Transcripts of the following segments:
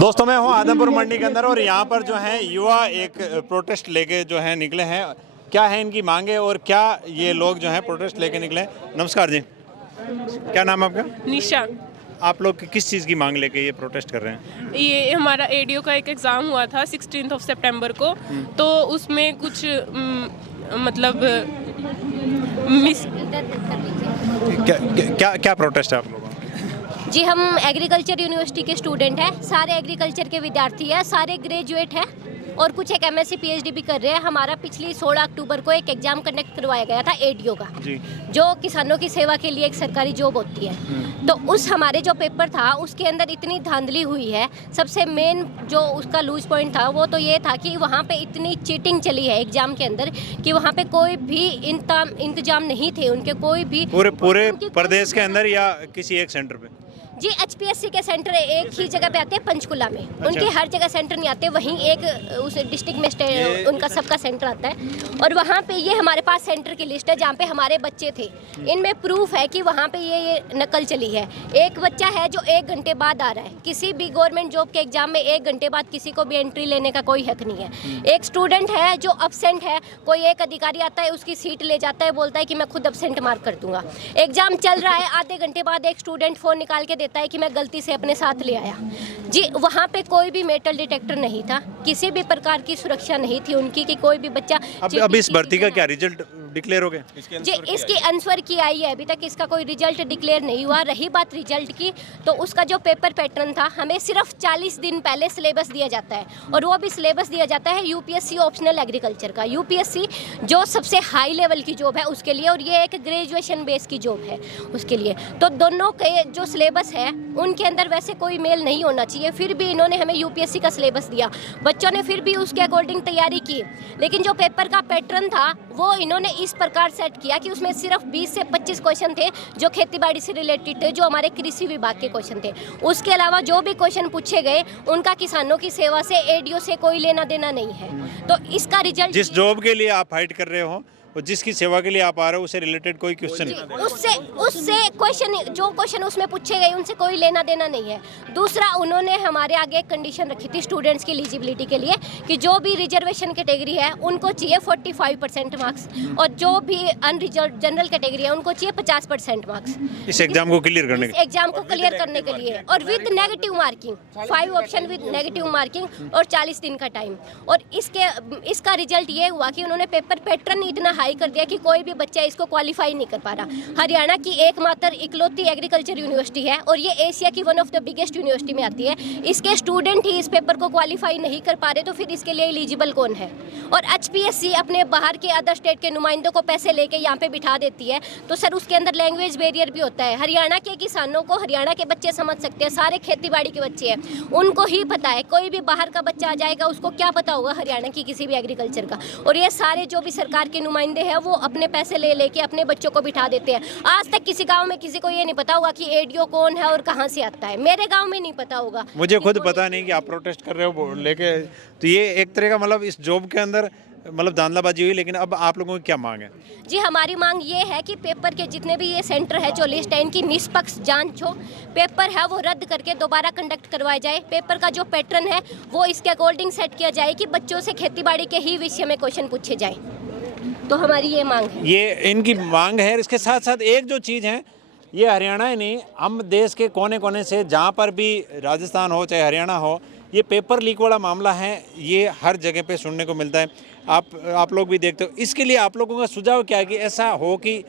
दोस्तों मैं हूं आदमपुर मंडी के अंदर और यहाँ पर जो है युवा एक प्रोटेस्ट लेके जो है निकले हैं। क्या है इनकी मांगे और क्या ये लोग जो है प्रोटेस्ट लेके निकले हैं। नमस्कार जी, क्या नाम है आपका? निशा। आप लोग किस चीज़ की मांग लेके ये प्रोटेस्ट कर रहे हैं? ये हमारा एडीओ का एक एग्ज़ाम हुआ था 16 सितंबर को, तो उसमें कुछ मतलब मिस क्या क्या क्या प्रोटेस्ट है आप लोगों का? जी, हम एग्रीकल्चर यूनिवर्सिटी के स्टूडेंट हैं। सारे एग्रीकल्चर के विद्यार्थी हैं, सारे ग्रेजुएट हैं और कुछ एक एमएससी पीएचडी भी कर रहे हैं। हमारा पिछली 16 अक्टूबर को एक एग्जाम कंडक्ट करवाया गया था एडीओ का, जो किसानों की सेवा के लिए एक सरकारी जॉब होती है। तो उस हमारे जो पेपर था उसके अंदर इतनी धांधली हुई है। सबसे मेन जो उसका लूज पॉइंट था वो तो ये था कि वहाँ पे इतनी चीटिंग चली है एग्जाम के अंदर कि वहाँ पे कोई भी इंतजाम नहीं थे उनके, कोई भी पूरे प्रदेश के अंदर या किसी एक सेंटर पे? जी, एचपीएससी के सेंटर एक ही जगह पे आते हैं, पंचकुला में। अच्छा। उनके हर जगह सेंटर नहीं आते, वहीं एक उस डिस्ट्रिक्ट में उनका सबका सेंटर आता है। और वहाँ पे ये हमारे पास सेंटर की लिस्ट है जहाँ पे हमारे बच्चे थे। इनमें प्रूफ है कि वहाँ पे ये नकल चली है। एक बच्चा है जो 1 घंटे बाद आ रहा है। किसी भी गवर्नमेंट जॉब के एग्जाम में 1 घंटे बाद किसी को भी एंट्री लेने का कोई हक नहीं है। एक स्टूडेंट है जो अब्सेंट है, कोई एक अधिकारी आता है उसकी सीट ले जाता है, बोलता है कि मैं खुद अब्सेंट मार्क कर दूंगा। एग्जाम चल रहा है, आधे घंटे बाद एक स्टूडेंट फ़ोन निकाल के है कि मैं गलती से अपने साथ ले आया। जी, वहाँ पे कोई भी मेटल डिटेक्टर नहीं था, किसी भी प्रकार की सुरक्षा नहीं थी उनकी कि कोई भी बच्चा। अब इस भर्ती का क्या रिजल्ट डिक्लेयर हो गया? जी, इसकी आंसर की आई है, अभी तक इसका कोई रिजल्ट डिक्लेयर नहीं हुआ। रही बात रिजल्ट की, तो उसका जो पेपर पैटर्न था हमें सिर्फ 40 दिन पहले सिलेबस दिया जाता है, और वो भी सिलेबस दिया जाता है यूपीएससी ऑप्शनल एग्रीकल्चर का। यूपीएससी जो सबसे हाई लेवल की जॉब है उसके लिए, और ये एक ग्रेजुएशन बेस की जॉब है उसके लिए। तो दोनों के जो सिलेबस है उनके अंदर वैसे कोई मेल नहीं होना चाहिए, फिर भी इन्होंने हमें यूपीएससी का सिलेबस दिया। बच्चों ने फिर भी उसके अकॉर्डिंग तैयारी की, लेकिन जो पेपर का पैटर्न था वो इन्होंने इस प्रकार सेट किया कि उसमें सिर्फ 20 से 25 क्वेश्चन थे जो खेतीबाड़ी से रिलेटेड थे, जो हमारे कृषि विभाग के क्वेश्चन थे। उसके अलावा जो भी क्वेश्चन पूछे गए उनका किसानों की सेवा से, एडीओ से कोई लेना देना नहीं है। तो इसका रिजल्ट, जिस जॉब के लिए आप फाइट कर रहे हो और जिसकी सेवा के लिए आप आ रहे हो उससे रिलेटेड कोई क्वेश्चन उससे क्वेश्चन, जो क्वेश्चन उसमें पूछे गए उनसे कोई लेना देना नहीं है। दूसरा, उन्होंने हमारे आगे एक कंडीशन रखी थी स्टूडेंट्स की एलिजिबिलिटी के लिए कि जो भी रिजर्वेशन कैटेगरी है उनको चाहिए 45% मार्क्स, और जो भी अनरिजर्व जनरल कैटेगरी है उनको चाहिए 50% मार्क्स इस एग्जाम को क्लियर करने के एग्जाम को क्लियर करने के लिए, और with negative marking, 5 option with negative marking और 40 दिन का टाइम। और इसका रिजल्ट ये हुआ कि उन्होंने पेपर पैटर्न इतना हाई कर दिया कि कोई भी बच्चा इसको क्वालिफाई नहीं कर पा रहा। हरियाणा की एकमात्र इकलौती एग्रीकल्चर यूनिवर्सिटी है और ये एशिया की one of the biggest university में आती है। इसके स्टूडेंट ही इस पेपर को क्वालिफाई नहीं कर पा रहे, तो फिर इसके लिए एलिजिबल कौन है? और एचपीएससी अपने बाहर के अदर स्टेट के नुमाइंदों को पैसे लेके यहाँ पे बिठा देती है, तो सर उसके अंदर लैंग्वेज बैरियर भी होता है। हरियाणा के किसानों को हरियाणा के बच्चे समझ सकते हैं, सारे खेती-बाड़ी के बच्चे हैं, उनको ही पता है। कोई भी बाहर का बच्चा आ जाएगा उसको क्या पता होगा हरियाणा की किसी भी एग्रीकल्चर का। और ये सारे जो भी सरकार के नुमाइंदे हैं वो अपने पैसे ले लेके अपने बच्चों को बिठा देते हैं। आज तक किसी गांव में किसी को ये नहीं पता होगा कि एडीओ कौन है और कहां से आता है। मेरे गांव में नहीं पता होगा, मुझे खुद पता नहीं कि आप प्रोटेस्ट कर रहे हो लेके। तो ये एक तरह का मतलब इस जॉब के अंदर मतलब धांधलाबाजी हुई, लेकिन अब आप लोगों की क्या मांग है? जी, हमारी मांग ये है कि पेपर के जितने भी ये सेंटर है जो लिस्ट है इनकी निष्पक्ष जांच हो। पेपर है वो रद्द करके दोबारा कंडक्ट करवाया जाए। पेपर का जो पैटर्न है वो इसके अकॉर्डिंग सेट किया जाए कि बच्चों से खेतीबाड़ी के ही विषय में क्वेश्चन पूछे जाए। तो हमारी ये मांग है, ये इनकी मांग है। इसके साथ साथ एक जो चीज़ है, ये हरियाणा ही नहीं, हम देश के कोने कोने से जहाँ पर भी, राजस्थान हो चाहे हरियाणा हो, ये पेपर लीक वाला मामला है, ये हर जगह पे सुनने को मिलता है। आप लोग भी देखते हो। इसके लिए आप लोगों का सुझाव क्या है कि ऐसा हो कि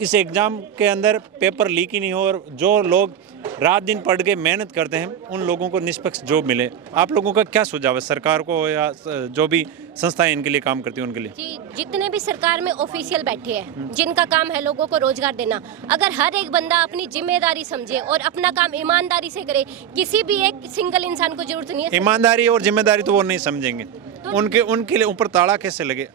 इस एग्ज़ाम के अंदर पेपर लीक ही नहीं हो और जो लोग रात दिन पढ़ के मेहनत करते हैं उन लोगों को निष्पक्ष जॉब मिले? आप लोगों का क्या सुझाव है सरकार को या जो भी संस्थाएं इनके लिए काम करती हैं उनके लिए? जी, जितने भी सरकार में ऑफिशियल बैठे हैं जिनका काम है लोगों को रोजगार देना, अगर हर एक बंदा अपनी जिम्मेदारी समझे और अपना काम ईमानदारी से करे, किसी भी एक सिंगल इंसान को जरूरत नहीं है। ईमानदारी और जिम्मेदारी तो वो नहीं समझेंगे, उनके लिए ऊपर ताला कैसे लगे?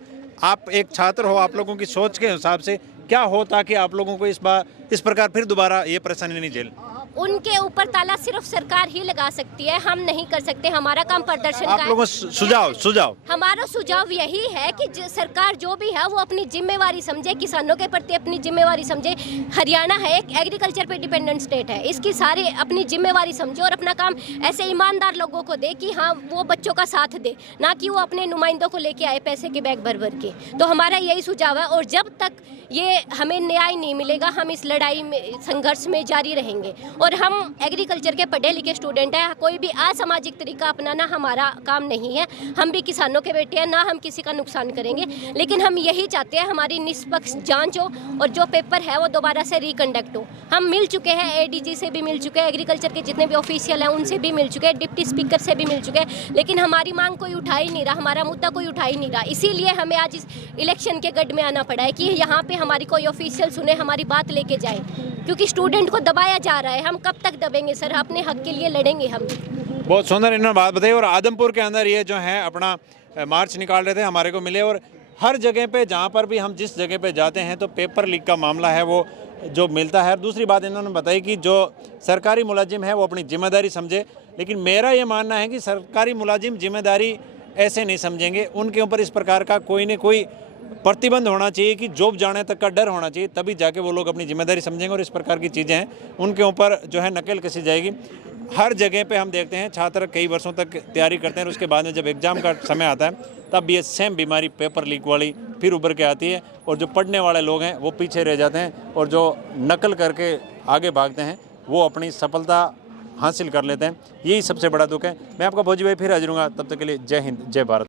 आप एक छात्र हो, आप लोगों की सोच के हिसाब से क्या हो ताकि आप लोगों को इस प्रकार फिर दोबारा ये परेशानी नहीं झेल? उनके ऊपर ताला सिर्फ सरकार ही लगा सकती है, हम नहीं कर सकते। हमारा काम प्रदर्शन आप का लोगों है। सुझाव हमारा सुझाव यही है कि सरकार जो भी है वो अपनी जिम्मेवारी समझे, किसानों के प्रति अपनी जिम्मेवारी समझे। हरियाणा है एक एग्रीकल्चर पे डिपेंडेंट स्टेट है, इसकी सारी अपनी जिम्मेवारी समझे और अपना काम ऐसे ईमानदार लोगों को दे कि हाँ वो बच्चों का साथ दे, ना कि वो अपने नुमाइंदों को लेके आए पैसे के बैग भर भर के। तो हमारा यही सुझाव है और जब तक ये हमें न्याय नहीं मिलेगा हम इस लड़ाई में संघर्ष में जारी रहेंगे। और हम एग्रीकल्चर के पढ़े लिखे स्टूडेंट हैं, कोई भी असामाजिक तरीका अपनाना हमारा काम नहीं है। हम भी किसानों के बेटे हैं, ना हम किसी का नुकसान करेंगे, लेकिन हम यही चाहते हैं हमारी निष्पक्ष जांच हो और जो पेपर है वो दोबारा से रिकंडक्ट हो। हम मिल चुके हैं, एडीजी से भी मिल चुके हैं, एग्रीकल्चर के जितने भी ऑफिशियल हैं उनसे भी मिल चुके हैं, डिप्टी स्पीकर से भी मिल चुके हैं, लेकिन हमारी मांग कोई उठा ही नहीं रहा, हमारा मुद्दा कोई उठा ही नहीं रहा। इसीलिए हमें आज इस इलेक्शन के गढ़ में आना पड़ा है कि यहाँ पे हमारी कोई ऑफिशियल सुने, हमारी बात लेके जाए, क्योंकि स्टूडेंट को दबाया जा रहा है। हम कब तक दबेंगे सर, अपने हक के लिए लड़ेंगे हम। बहुत सुंदर इन्होंने बात बताई। और आदमपुर के अंदर ये जो है अपना मार्च निकाल रहे थे, हमारे को मिले। और हर जगह पे जहाँ पर भी हम जिस जगह पे जाते हैं तो पेपर लीक का मामला है वो जो मिलता है। दूसरी बात इन्होंने बताई कि जो सरकारी मुलाजिम है वो अपनी जिम्मेदारी समझे, लेकिन मेरा ये मानना है कि सरकारी मुलाजिम जिम्मेदारी ऐसे नहीं समझेंगे, उनके ऊपर इस प्रकार का कोई न कोई प्रतिबंध होना चाहिए कि जॉब जाने तक का डर होना चाहिए, तभी जाके वो लोग अपनी जिम्मेदारी समझेंगे। और इस प्रकार की चीज़ें हैं उनके ऊपर जो है नकेल कसी जाएगी। हर जगह पे हम देखते हैं छात्र कई वर्षों तक तैयारी करते हैं और उसके बाद में जब एग्ज़ाम का समय आता है तब ये सेम बीमारी पेपर लीक वाली फिर उभर के आती है और जो पढ़ने वाले लोग हैं वो पीछे रह जाते हैं और जो नकल करके आगे भागते हैं वो अपनी सफलता हासिल कर लेते हैं। यही सबसे बड़ा दुख है। मैं आपका भोजी भाई फिर हाजिर हूँगा, तब तक के लिए जय हिंद जय भारत।